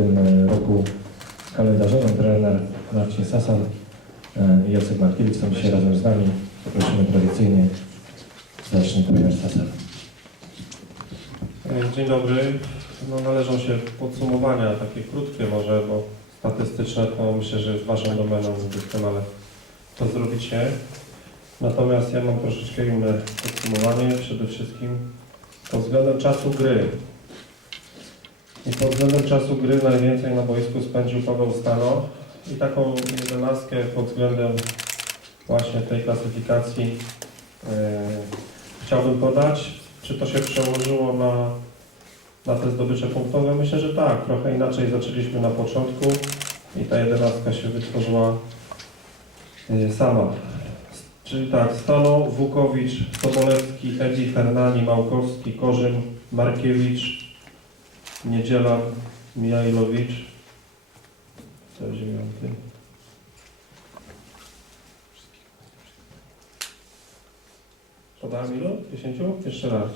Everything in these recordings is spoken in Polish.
tym e, roku kalendarzowym. Trener Marcin Sasan e, i Jacek Markiewicz są dzisiaj razem z nami. Prosimy tradycyjnie. Zacznie trener Sasan. Dzień dobry. No, należą się podsumowania, takie krótkie może, bo statystyczne to myślę, że jest Waszą domeną, doskonale to zrobicie. Natomiast ja mam troszeczkę inne podsumowanie, przede wszystkim pod względem czasu gry. I pod względem czasu gry najwięcej na boisku spędził Paweł Stano i taką jedenastkę pod względem właśnie tej klasyfikacji e, chciałbym podać. Czy to się przełożyło na, na te zdobycze punktowe? Myślę, że tak. Trochę inaczej zaczęliśmy na początku i ta jedenastka się wytworzyła y, sama. Czyli tak, Stano, Wukowicz, Sobolewski, Edi, Hernani, Małkowski, Korzym, Markiewicz, Niedzielan, Mijajlowicz. Jest dziewiąty. Podałem ilu? Dziesięciu? Jeszcze raz.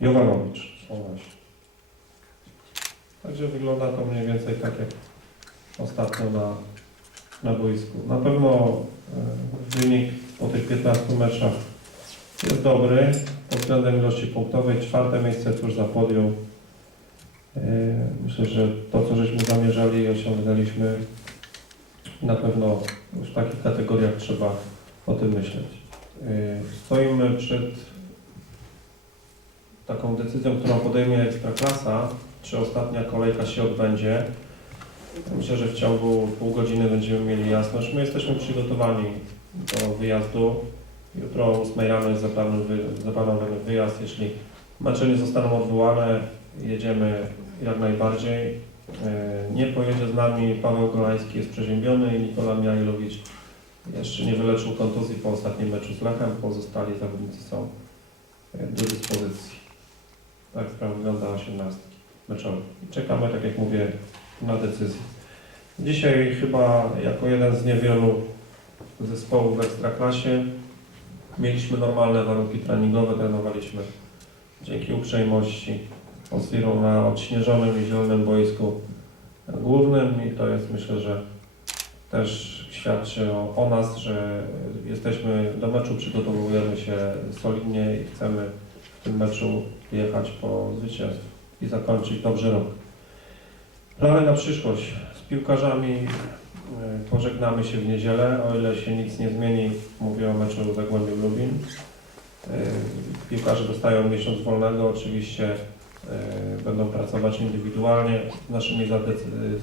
Jovanowicz. O właśnie. Także wygląda to mniej więcej tak jak ostatnio na, na boisku. Na pewno e, wynik po tych 15 meczach jest dobry pod względem ilości punktowej. Czwarte miejsce tuż za podium. E, Myślę, że to, co żeśmy zamierzali i osiągnęliśmy, na pewno w takich kategoriach trzeba o tym myśleć. Yy, Stoimy przed taką decyzją, którą podejmie Ekstraklasa, czy ostatnia kolejka się odbędzie. Myślę, że w ciągu pół godziny będziemy mieli jasność. My jesteśmy przygotowani do wyjazdu. Jutro o 8 rano jest zaplanowany, wyjazd. Jeśli mecze nie zostaną odwołane, jedziemy jak najbardziej. E, Nie pojedzie z nami Paweł Golański, jest przeziębiony i Nikola Mijajlowicz jeszcze nie wyleczył kontuzji po ostatnim meczu z Lechem. Pozostali zawodnicy są e, do dyspozycji. Tak sprawa wygląda 18 meczowych. I czekamy, tak jak mówię, na decyzję. Dzisiaj chyba jako jeden z niewielu zespołów w Ekstraklasie mieliśmy normalne warunki treningowe, trenowaliśmy dzięki uprzejmości Osirą na odśnieżonym i zielonym boisku głównym i to jest myślę, że też świadczy o, o nas, że jesteśmy do meczu, przygotowujemy się solidnie i chcemy w tym meczu jechać po zwycięstwo i zakończyć dobrze rok. Plany na przyszłość. Z piłkarzami pożegnamy się w niedzielę, o ile się nic nie zmieni, mówię o meczu Zagłębiu Lubin. Y, Piłkarze dostają miesiąc wolnego, oczywiście y, będą pracować indywidualnie z naszymi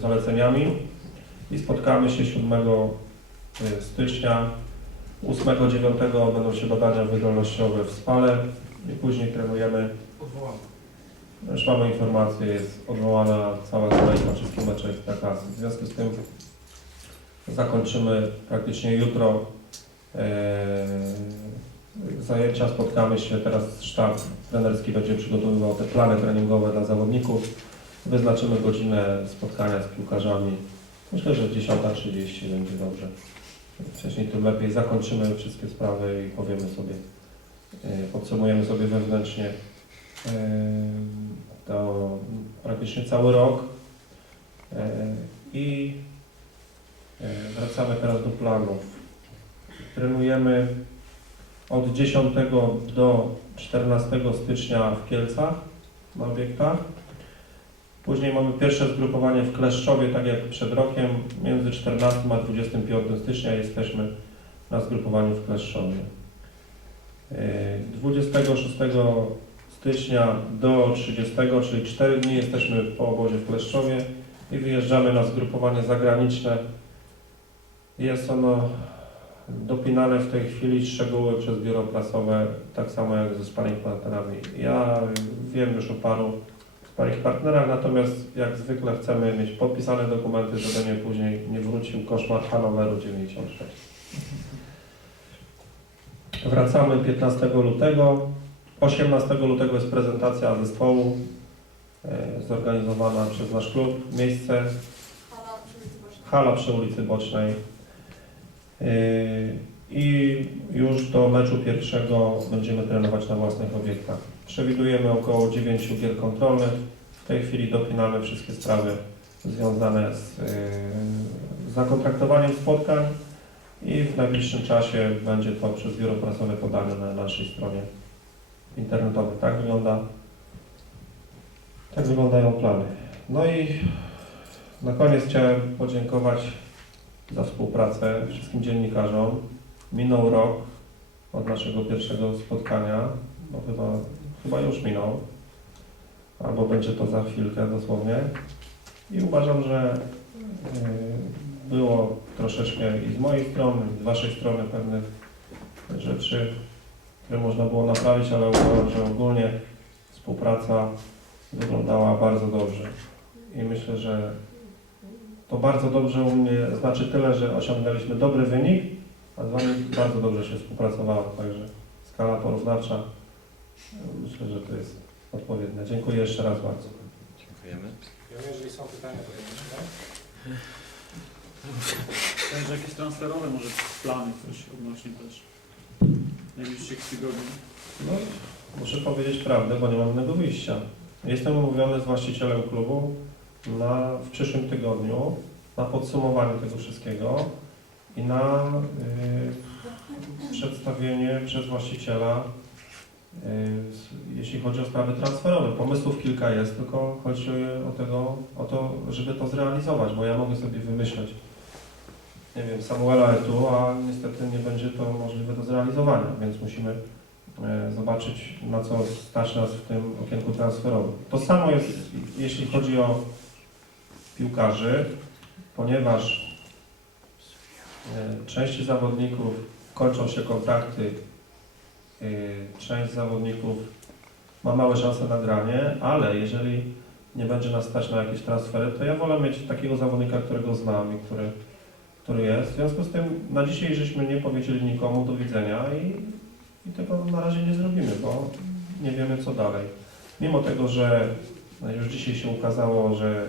zaleceniami i spotkamy się 7 y, stycznia. 8-9 będą się badania wydolnościowe w Spale i później trenujemy. Już mamy informację, jest odwołana cała kolejka wszystkich meczów Ekstraklasy. W związku z tym zakończymy praktycznie jutro e, zajęcia, spotkamy się, teraz sztab trenerski będzie przygotowywał te plany treningowe dla zawodników. Wyznaczymy godzinę spotkania z piłkarzami. Myślę, że 10.30 będzie dobrze. Wcześniej tym lepiej zakończymy wszystkie sprawy i powiemy sobie, e, podsumujemy sobie wewnętrznie e, to praktycznie cały rok. I wracamy teraz do planów. Trenujemy od 10 do 14 stycznia w Kielcach na obiektach. Później mamy pierwsze zgrupowanie w Kleszczowie, tak jak przed rokiem. Między 14 a 25 stycznia jesteśmy na zgrupowaniu w Kleszczowie. E, 26 stycznia do 30, czyli 4 dni jesteśmy po obozie w Kleszczowie i wyjeżdżamy na zgrupowanie zagraniczne. Jest ono dopinane w tej chwili szczegóły przez biuro prasowe, tak samo jak ze sparring partnerami. Ja wiem już o paru sparring partnerach, natomiast jak zwykle chcemy mieć podpisane dokumenty, żeby nie później nie wrócił koszmar Hanoweru 96. Wracamy 15 lutego. 18 lutego jest prezentacja zespołu e, zorganizowana przez nasz klub. Miejsce hala przy ulicy Bocznej. Yy, I już do meczu pierwszego będziemy trenować na własnych obiektach. Przewidujemy około 9 gier kontrolnych. W tej chwili dopinamy wszystkie sprawy związane z yy, zakontraktowaniem spotkań i w najbliższym czasie będzie to przez biuro prasowe podane na naszej stronie internetowej. Tak wygląda, tak wyglądają plany. No i na koniec chciałem podziękować za współpracę wszystkim dziennikarzom. Minął rok od naszego pierwszego spotkania, no chyba, chyba już minął, albo będzie to za chwilkę dosłownie. I uważam, że yy, było troszeczkę i z mojej strony, i z Waszej strony pewnych rzeczy, które można było naprawić, ale uważam, że ogólnie współpraca wyglądała bardzo dobrze. I myślę, że to bardzo dobrze u mnie znaczy tyle, że osiągnęliśmy dobry wynik, a z Wami bardzo dobrze się współpracowało, także skala porównawcza myślę, że to jest odpowiednia. Dziękuję jeszcze raz bardzo. Dziękujemy. Ja wiem, jeżeli są pytania, to ja. Będzie jakieś transferowe może plany coś odnośnie też najbliższych tygodni. No, muszę powiedzieć prawdę, bo nie mam innego wyjścia. Jestem umówiony z właścicielem klubu na, w przyszłym tygodniu na podsumowanie tego wszystkiego i na y, przedstawienie przez właściciela, y, jeśli chodzi o sprawy transferowe. Pomysłów kilka jest, tylko chodzi o, tego, o to, żeby to zrealizować, bo ja mogę sobie wymyśleć, nie wiem, Samuela Etu, a niestety nie będzie to możliwe do zrealizowania, więc musimy e, zobaczyć, na co stać nas w tym okienku transferowym. To samo jest, jeśli chodzi o piłkarzy, ponieważ e, części zawodników kończą się kontrakty, e, część zawodników ma małe szanse na granie, ale jeżeli nie będzie nas stać na jakieś transfery, to ja wolę mieć takiego zawodnika, którego znam i który, który jest. W związku z tym na dzisiaj żeśmy nie powiedzieli nikomu do widzenia i i tego na razie nie zrobimy, bo nie wiemy co dalej. Mimo tego, że już dzisiaj się ukazało, że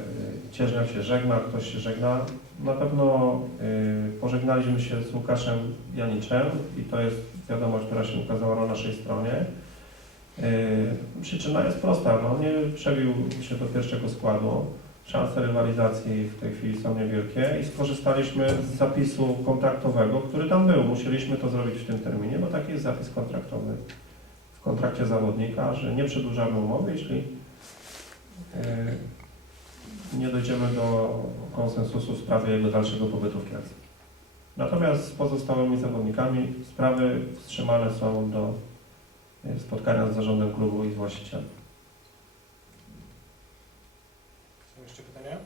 y, Cieżniak się żegna, ktoś się żegna, na pewno y, pożegnaliśmy się z Łukaszem Janiczem i to jest wiadomość, która się ukazała na naszej stronie. Y, Przyczyna jest prosta, no nie przebił się do pierwszego składu. Szanse rywalizacji w tej chwili są niewielkie i skorzystaliśmy z zapisu kontraktowego, który tam był. Musieliśmy to zrobić w tym terminie, bo taki jest zapis kontraktowy w kontrakcie zawodnika, że nie przedłużamy umowy, jeśli yy, nie dojdziemy do konsensusu w sprawie jego dalszego pobytu w Kielcach. Natomiast z pozostałymi zawodnikami sprawy wstrzymane są do yy, spotkania z zarządem klubu i z właścicielem. Są jeszcze pytania?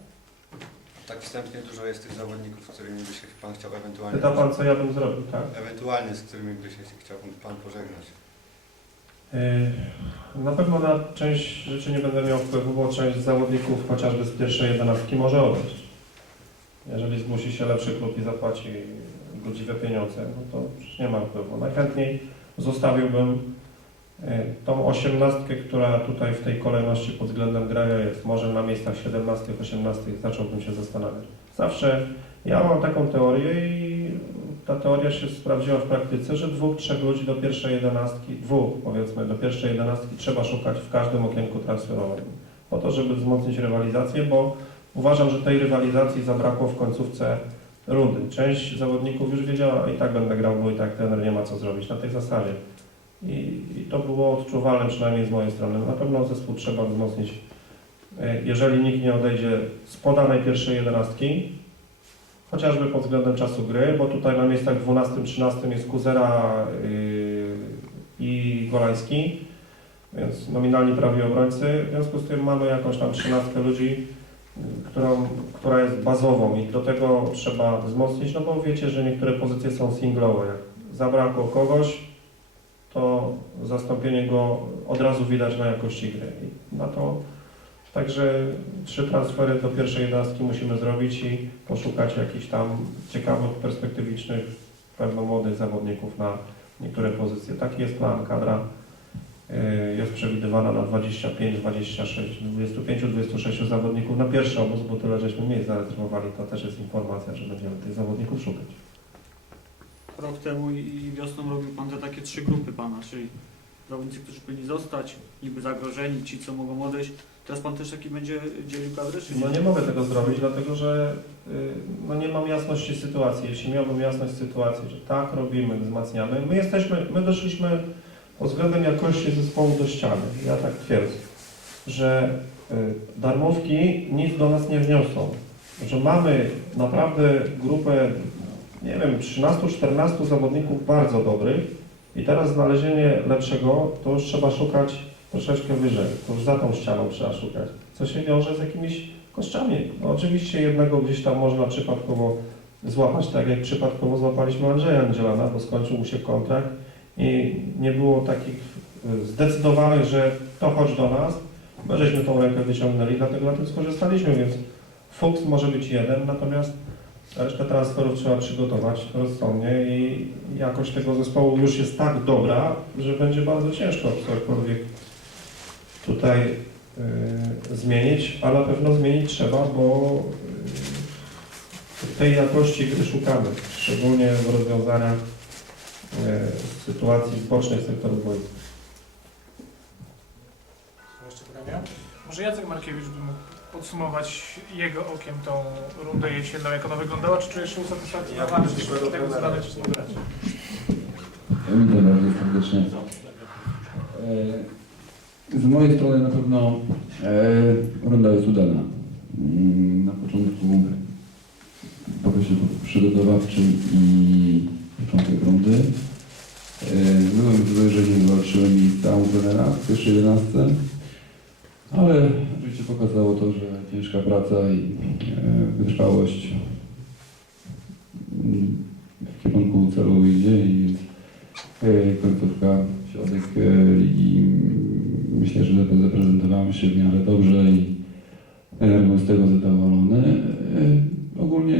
Tak wstępnie dużo jest tych zawodników, z którymi by się Pan chciał ewentualnie... Pyta Pan, co ja bym zrobił, tak? Ewentualnie z którymi by się chciał Pan pożegnać. Yy, Na pewno na część rzeczy nie będę miał wpływu, bo część zawodników chociażby z pierwszej jedenastki może odejść. Jeżeli zgłosi się lepszy klub i zapłaci godziwe pieniądze, no to przecież nie ma wpływu. Najchętniej zostawiłbym yy, tą osiemnastkę, która tutaj w tej kolejności pod względem grania jest. Może na miejscach 17, 18 zacząłbym się zastanawiać. Zawsze ja mam taką teorię i ta teoria się sprawdziła w praktyce, że dwóch, trzech ludzi do pierwszej jedenastki, dwóch powiedzmy, do pierwszej jedenastki trzeba szukać w każdym okienku transferowym. Po to, żeby wzmocnić rywalizację, bo uważam, że tej rywalizacji zabrakło w końcówce rundy. Część zawodników już wiedziała, i tak będę grał, bo i tak trener nie ma co zrobić na tej zasadzie. I, I to było odczuwalne przynajmniej z mojej strony. Na pewno zespół trzeba wzmocnić. E, Jeżeli nikt nie odejdzie z podanej pierwszej jedenastki, chociażby pod względem czasu gry, bo tutaj na miejscach 12-13 jest Kuzera yy, i Golański, więc nominalni prawi obrońcy. W związku z tym mamy jakąś tam 13 ludzi, yy, którą, która jest bazową i do tego trzeba wzmocnić, no bo wiecie, że niektóre pozycje są singlowe. Jak zabrakło kogoś, to zastąpienie go od razu widać na jakości gry. I na to Także trzy transfery do pierwszej jedenastki musimy zrobić i poszukać jakichś tam ciekawych, perspektywicznych, pewno młodych zawodników na niektóre pozycje. Taki jest plan. Kadra y, jest przewidywana na 25, 26, 25, 26 zawodników na pierwszy obóz, bo tyle żeśmy miejsc zarezerwowali. To też jest informacja, że będziemy tych zawodników szukać. Rok temu i wiosną robił Pan te takie trzy grupy Pana, czyli zawodnicy, którzy powinni zostać, niby zagrożeni, ci co mogą odejść. Teraz pan też taki będzie dzielił kadrę, czy No nie mogę tego zrobić, dlatego że y, no nie mam jasności sytuacji. Jeśli miałbym jasność sytuacji, że tak robimy, wzmacniamy, my jesteśmy, my doszliśmy pod względem jakości zespołu do ściany. Ja tak twierdzę, że y, darmówki nic do nas nie wniosą. Że mamy naprawdę grupę, nie wiem, 13-14 zawodników bardzo dobrych i teraz znalezienie lepszego to już trzeba szukać troszeczkę wyżej. To już za tą ścianą trzeba szukać. Co się wiąże z jakimiś kosztami. No oczywiście jednego gdzieś tam można przypadkowo złapać, tak jak przypadkowo złapaliśmy Andrzeja Andzielana, bo skończył mu się kontrakt i nie było takich y, zdecydowanych, że to chodź do nas. My żeśmy tą rękę wyciągnęli, dlatego na tym skorzystaliśmy, więc Fuchs może być jeden, natomiast resztę transferów trzeba przygotować rozsądnie i jakość tego zespołu już jest tak dobra, że będzie bardzo ciężko cokolwiek tutaj y, zmienić, a na pewno zmienić trzeba, bo y, tej jakości gry szukamy, szczególnie w rozwiązaniach y, sytuacji bocznych sektorów. Są jeszcze pytania? Może Jacek Markiewicz by mógł podsumować jego okiem tą rundę jesienną, jak ona wyglądała, czy czujesz się usatysfakcjonowany z tego, tego co dane Ci wybrać? Witam bardzo serdecznie. Z mojej strony na pewno e, runda jest udana. Mm, Na początku w okresie przygotowawczym i początek rundy. E, Byłem w wyżej, walczyłem i tam trenera w pierwszej 11, ale oczywiście pokazało to, że ciężka praca i e, wytrwałość mm, w kierunku celu idzie i E, końcówka, środek e, ligi. Myślę, że zaprezentowałem się w miarę dobrze i byłem z tego zadowolony. E, Ogólnie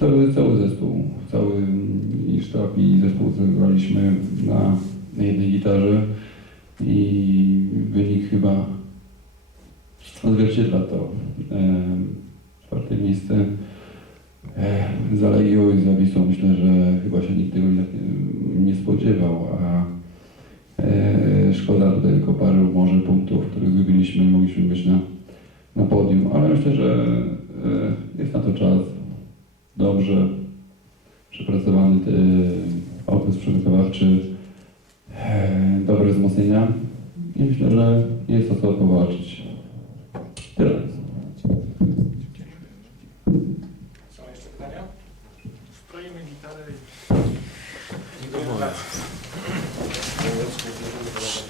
cały, cały zespół, cały i sztab i zespół zagraliśmy na, jednej gitarze i wynik chyba odzwierciedla to. E, Czwarte miejsce e, za Legią i za Wisłą myślę, że chyba się nikt tego nie, nie spodziewał, a szkoda tutaj tylko paru może punktów, których zgubiliśmy i mogliśmy być na, na podium, ale myślę, że e, jest na to czas. Dobrze przepracowany te, okres przygotowawczy, e, dobre wzmocnienia i myślę, że jest o co powalczyć. Tyle.